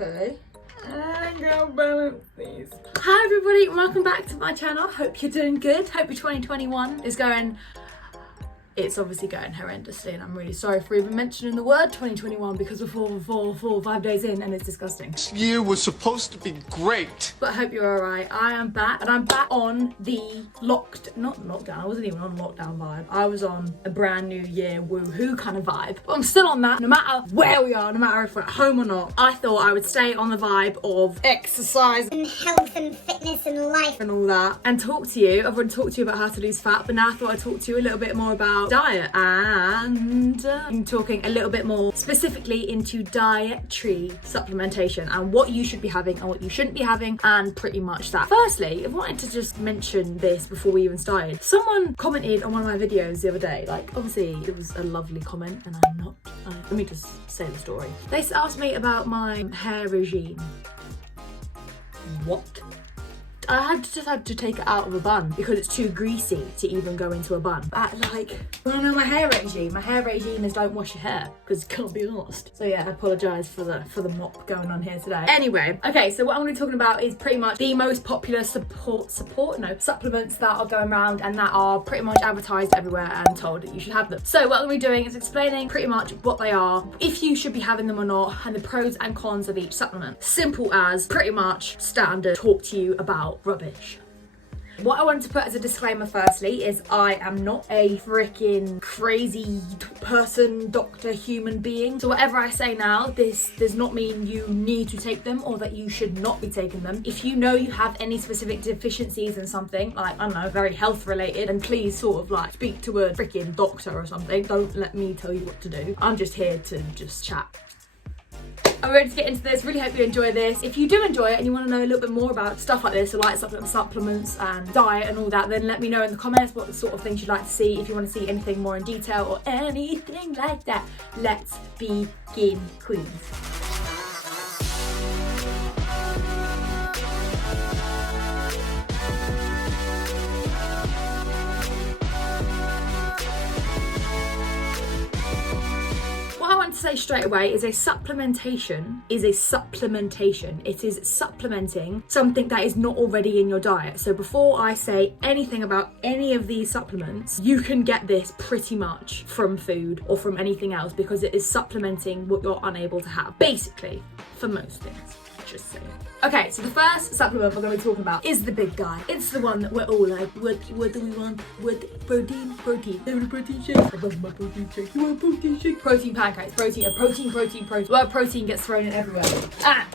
Okay. I gotta balance these. Hi everybody, welcome back to my channel. Hope you're doing good. Hope your 2021 is going... It's obviously going horrendously, and I'm really sorry for even mentioning the word 2021 because we're 5 days in and it's disgusting. This year was supposed to be great. But I hope you're alright. I am back, and I'm back on the not lockdown, I wasn't even on lockdown vibe. I was on a brand new year woohoo kind of vibe. But I'm still on that no matter where we are, no matter if we're at home or not. I thought I would stay on the vibe of exercise and health and fitness and life and all that, and talk to you. I've already talked to you about how to lose fat, but now I thought I'd talk to you a little bit more about diet, and I'm talking a little bit more specifically into dietary supplementation and what you should be having and what you shouldn't be having, and pretty much that. Firstly, I wanted to just mention this before we even started. Someone commented on one of my videos the other day, like obviously it was a lovely comment, and let me just say the story. They asked me about my hair regime. What? I just had to take it out of a bun because it's too greasy to even go into a bun. Wanna know my hair regime? My hair regime is don't wash your hair because it can't be lost. So yeah, I apologise for the mop going on here today. Anyway, okay, so what I'm gonna be talking about is pretty much the most popular supplements that are going around and that are pretty much advertised everywhere and told that you should have them. So what I'm gonna be doing is explaining pretty much what they are, if you should be having them or not, and the pros and cons of each supplement. Simple as pretty much standard talk to you about rubbish. What I wanted to put as a disclaimer firstly is I am not a freaking crazy person, doctor, human being. So whatever I say now, this does not mean you need to take them or that you should not be taking them. If you know you have any specific deficiencies in something, like, I don't know, very health related, then please sort of like speak to a freaking doctor or something. Don't let me tell you what to do. I'm just here to just chat. I'm ready to get into this. Really hope you enjoy this. If you do enjoy it and you want to know a little bit more about stuff like this, so like supplements and diet and all that, then let me know in the comments what sort of things you'd like to see. If you want to see anything more in detail or anything like that, let's begin, queens. To say straight away is a supplementation. It is supplementing something that is not already in your diet. So before I say anything about any of these supplements, you can get this pretty much from food or from anything else because it is supplementing what you're unable to have, basically, for most things. Just saying. Okay, so the first supplement we're going to be talking about is the big guy. It's the one that we're all like, what do we want? What protein? They want a protein shake. I love my protein shake. You want a protein shake? Protein pancakes. Protein. Where protein gets thrown in everywhere. And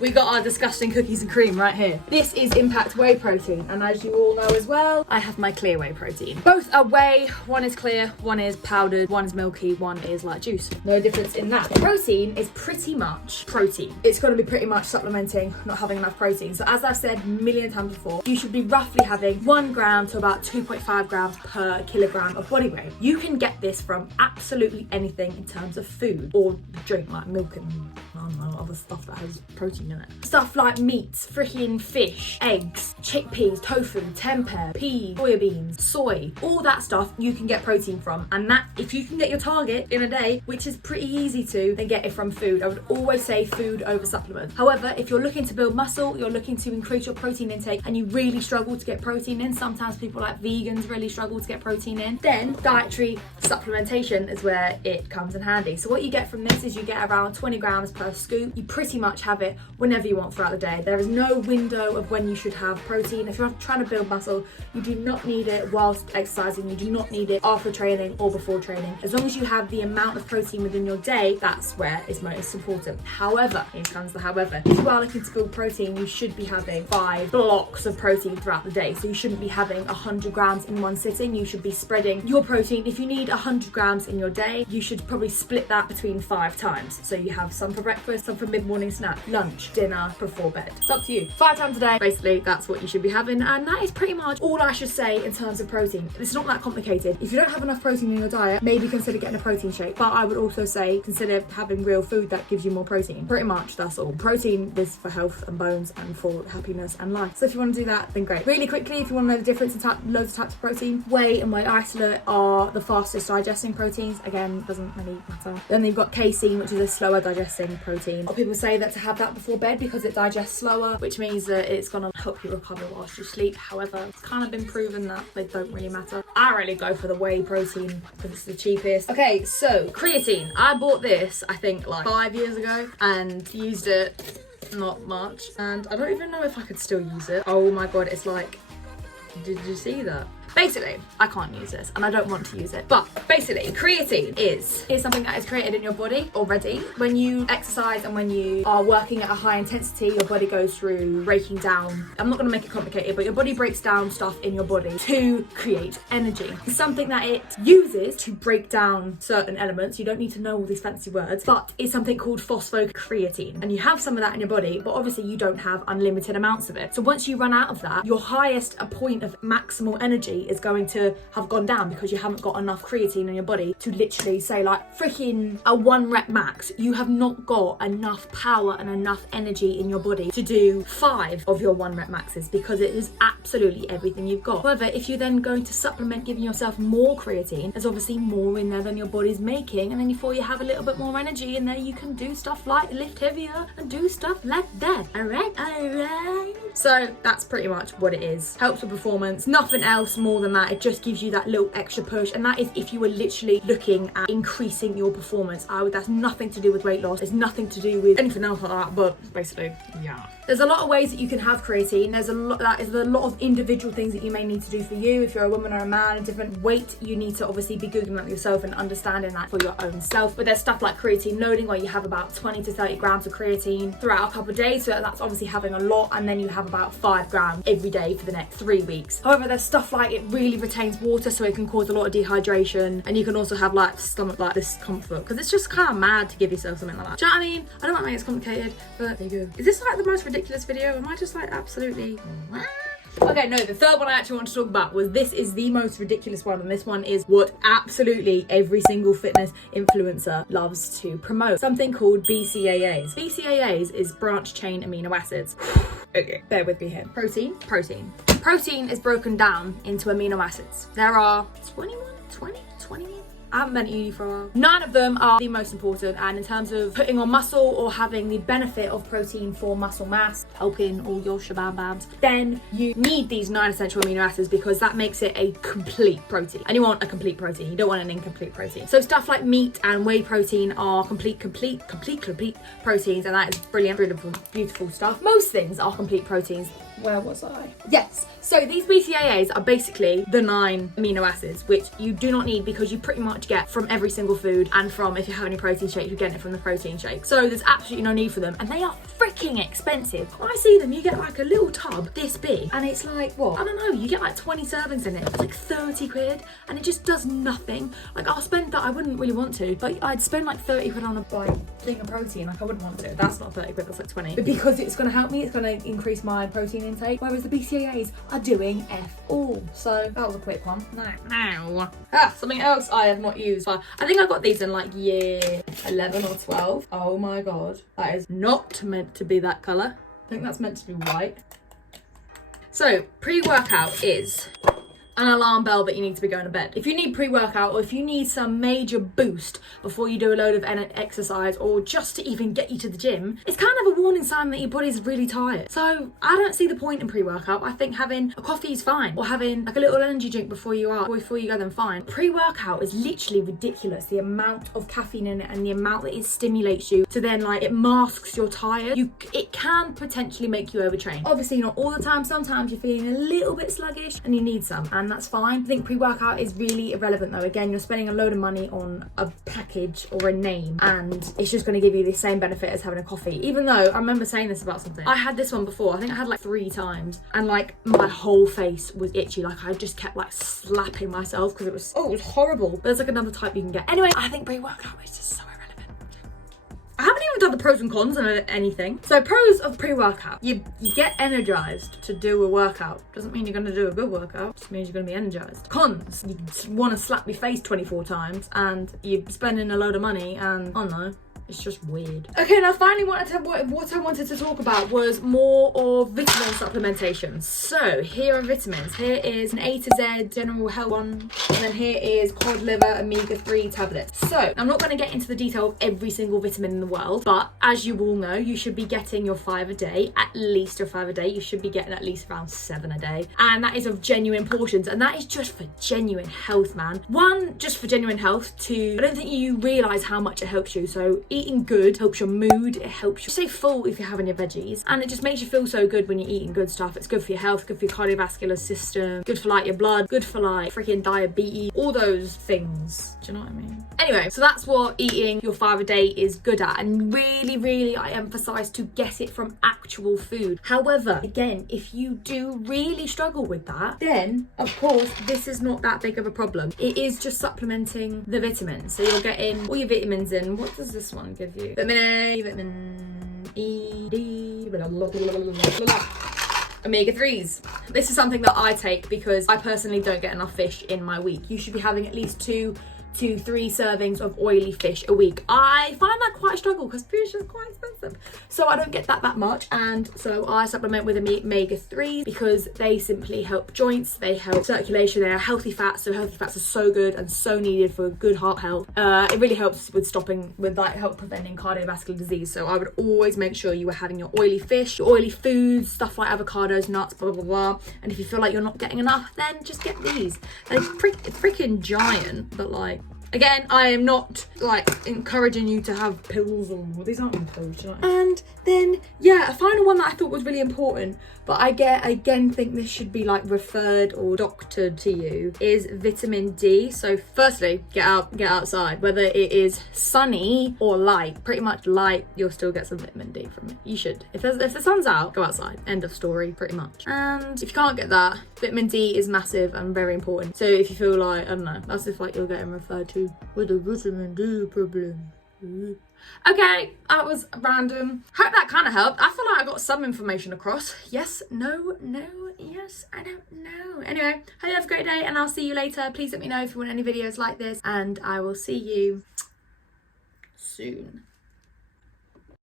we got our disgusting cookies and cream right here. This is Impact Whey Protein, and as you all know as well, I have my clear whey protein. Both are whey, one is clear, one is powdered, one is milky, one is like juice. No difference in that. Protein is pretty much protein. It's gonna be pretty much supplementing not having enough protein. So as I've said a million times before, you should be roughly having 1 gram to about 2.5 grams per kilogram of body weight. You can get this from absolutely anything in terms of food or drink, like milk and I don't know, other stuff that has protein in it. Stuff like meats, freaking fish, eggs, chickpeas, tofu, tempeh, peas, soybeans, soy, all that stuff you can get protein from. And that, if you can get your target in a day, which is pretty easy to, then get it from food. I would always say food over supplements. However, if you're looking to build muscle, you're looking to increase your protein intake, and you really struggle to get protein in, sometimes people like vegans really struggle to get protein in, then dietary supplementation is where it comes in handy. So what you get from this is you get around 20 grams per scoop. You pretty much have it whenever you want throughout the day. There is no window of when you should have protein. If you're trying to build muscle, you do not need it whilst exercising. You do not need it after training or before training. As long as you have the amount of protein within your day, that's where it's most important. However, here comes the however. If you are looking to build protein, you should be having 5 blocks of protein throughout the day. So you shouldn't be having 100 grams in one sitting. You should be spreading your protein. If you need 100 grams in your day, you should probably split that between 5 times. So you have some for breakfast, some for mid-morning snack, lunch, lunch, dinner, before bed. It's up to you. 5 times a day, basically, that's what you should be having. And that is pretty much all I should say in terms of protein. It's not that complicated. If you don't have enough protein in your diet, maybe consider getting a protein shake. But I would also say consider having real food that gives you more protein. Pretty much, that's all. Protein is for health and bones and for happiness and life. So if you want to do that, then great. Really quickly, if you want to know the difference in loads of types of protein, whey and whey isolate are the fastest digesting proteins. Again, doesn't really matter. Then you've got casein, which is a slower digesting protein. People say that to have that before bed because it digests slower, which means that it's gonna help you recover whilst you sleep. However, it's kind of been proven that they don't really matter. I really go for the whey protein because it's the cheapest. Okay, so creatine. I bought this, I think like 5 years ago and used it not much. And I don't even know if I could still use it. Oh my God, it's like, did you see that? Basically, I can't use this and I don't want to use it. But basically, creatine is something that is created in your body already. When you exercise and when you are working at a high intensity, your body goes through breaking down. I'm not going to make it complicated, but your body breaks down stuff in your body to create energy. It's something that it uses to break down certain elements. You don't need to know all these fancy words, but it's something called phosphocreatine. And you have some of that in your body, but obviously you don't have unlimited amounts of it. So once you run out of that, your highest point of maximal energy is going to have gone down because you haven't got enough creatine in your body to literally say like freaking a 1 rep max. You have not got enough power and enough energy in your body to do 5 of your 1 rep maxes because it is absolutely everything you've got. However, if you're then going to supplement giving yourself more creatine, there's obviously more in there than your body's making, and then before you have a little bit more energy in there, you can do stuff like lift heavier and do stuff like that. Alright. So that's pretty much what it is. Helps with performance, nothing else more than that. It just gives you that little extra push, and that is if you were literally looking at increasing your performance. That's nothing to do with weight loss. It's nothing to do with anything else like that, but basically, yeah. There's a lot of ways that you can have creatine. There's a lot of individual things that you may need to do for you. If you're a woman or a man, a different weight, you need to obviously be googling that yourself and understanding that for your own self. But there's stuff like creatine loading where you have about 20 to 30 grams of creatine throughout a couple of days. So that's obviously having a lot, and then you have about 5 grams every day for the next 3 weeks. However, there's stuff like it really retains water, so it can cause a lot of dehydration, and you can also have like stomach like discomfort because it's just kind of mad to give yourself something like that. Do you know what I mean? I don't want to make it complicated, but there you go. Is this like the most ridiculous video? Am I just like absolutely... Okay, no, the third one I actually want to talk about was this is the most ridiculous one, and this one is what absolutely every single fitness influencer loves to promote. Something called BCAAs. BCAAs is branched chain amino acids. Okay, bear with me here. Protein. Protein is broken down into amino acids. There are 21. I haven't been at uni for a while. 9 of them are the most important, and in terms of putting on muscle or having the benefit of protein for muscle mass, helping all your shabam bams, then you need these 9 essential amino acids because that makes it a complete protein. And you want a complete protein, you don't want an incomplete protein. So stuff like meat and whey protein are complete proteins, and that is brilliant, beautiful stuff. Most things are complete proteins. Where was I? Yes. So these BCAAs are basically the 9 amino acids, which you do not need because you pretty much get from every single food, and from, if you have any protein shake, you're getting it from the protein shake. So there's absolutely no need for them, and they are freaking expensive. When I see them, you get like a little tub this big, and it's like, what? I don't know, you get like 20 servings in it. It's like 30 quid, and it just does nothing. Like, I'll spend that, I wouldn't really want to, but I'd spend like 30 quid on a thing of protein. Like, I wouldn't want to. That's not 30 quid, that's like 20. But because it's going to help me, it's going to increase my protein intake, whereas the BCAAs are doing F all. So that was a quick one. No. Something else I have not used. I think I got these in like year 11 or 12. Oh my God. That is not meant to be that colour. I think that's meant to be white. So pre-workout is an alarm bell that you need to be going to bed. If you need pre-workout, or if you need some major boost before you do a load of exercise, or just to even get you to the gym, it's kind of a warning sign that your body's really tired. So I don't see the point in pre-workout. I think having a coffee is fine, or having like a little energy drink before you go, then fine. Pre-workout is literally ridiculous. The amount of caffeine in it and the amount that it stimulates you to then like it masks you're tired. It can potentially make you overtrain. Obviously not all the time. Sometimes you're feeling a little bit sluggish and you need some, and that's fine. I think pre-workout is really irrelevant though. Again, you're spending a load of money on a package or a name, and it's just going to give you the same benefit as having a coffee. Even though I remember saying this about something, I had this one before. I think I had like 3 times, and like my whole face was itchy. Like I just kept like slapping myself because it was horrible. But there's like another type you can get. Anyway, I think pre-workout is just so irrelevant. I haven't haven't done the pros and cons of anything. So pros of pre-workout. You get energized to do a workout. Doesn't mean you're going to do a good workout. Just means you're going to be energized. Cons. You want to slap your face 24 times and you're spending a load of money and, I don't know, it's just weird. Okay, now finally what I wanted to talk about was more of vitamin supplementation. So here are vitamins. Here is an A to Z general health one, and then here is cod liver omega-3 tablets. So I'm not going to get into the detail of every single vitamin in the world, but as you all know, you should be getting your 5 a day, at least your 5 a day. You should be getting at least around 7 a day, and that is of genuine portions, and that is just for genuine health, man. One, just for genuine health. Two, I don't think you realise how much it helps you. So eating good helps your mood, it helps you stay full if you're having your veggies, and it just makes you feel so good when you're eating good stuff. It's good for your health, good for your cardiovascular system, good for like your blood, good for like freaking diabetes, all those things. Do you know what I mean? Anyway, so that's what eating your 5 a day is good at, and really I emphasize to get it from actual food. However, again, if you do really struggle with that, then of course this is not that big of a problem. It is just supplementing the vitamins. So you're getting all your vitamins in. What does this one give you? Vitamin A, vitamin E, D, blah, blah, blah, blah, blah, blah. Omega-3s. This is something that I take because I personally don't get enough fish in my week. You should be having at least 2 to 3 servings of oily fish a week. I find that quite a struggle because fish is quite expensive, so I don't get that much, and so I supplement with omega-3 because they simply help joints, they help circulation, they are healthy fats, so healthy fats are so good and so needed for good heart health. It really helps with help preventing cardiovascular disease, so I would always make sure you were having your oily fish, your oily foods, stuff like avocados, nuts, blah blah blah. And if you feel like you're not getting enough, then just get these. They're freaking giant, but like, again, I am not like encouraging you to have pills, or these aren't even pills, you know? And then, yeah, a final one that I thought was really important, but I again think this should be like referred or doctored to you, is vitamin D. So firstly, get outside, whether it is sunny or light. Pretty much light, you'll still get some vitamin D from it. You should. If the sun's out, go outside. End of story, pretty much. And if you can't get that, vitamin D is massive and very important. So if you feel like, I don't know, that's if like you're getting referred to with a vitamin D problem. Okay, that was random. Hope that kind of helped. I feel like I got some information across. Yes, no, yes, I don't know. Anyway, hope you have a great day and I'll see you later. Please let me know if you want any videos like this, and I will see you soon.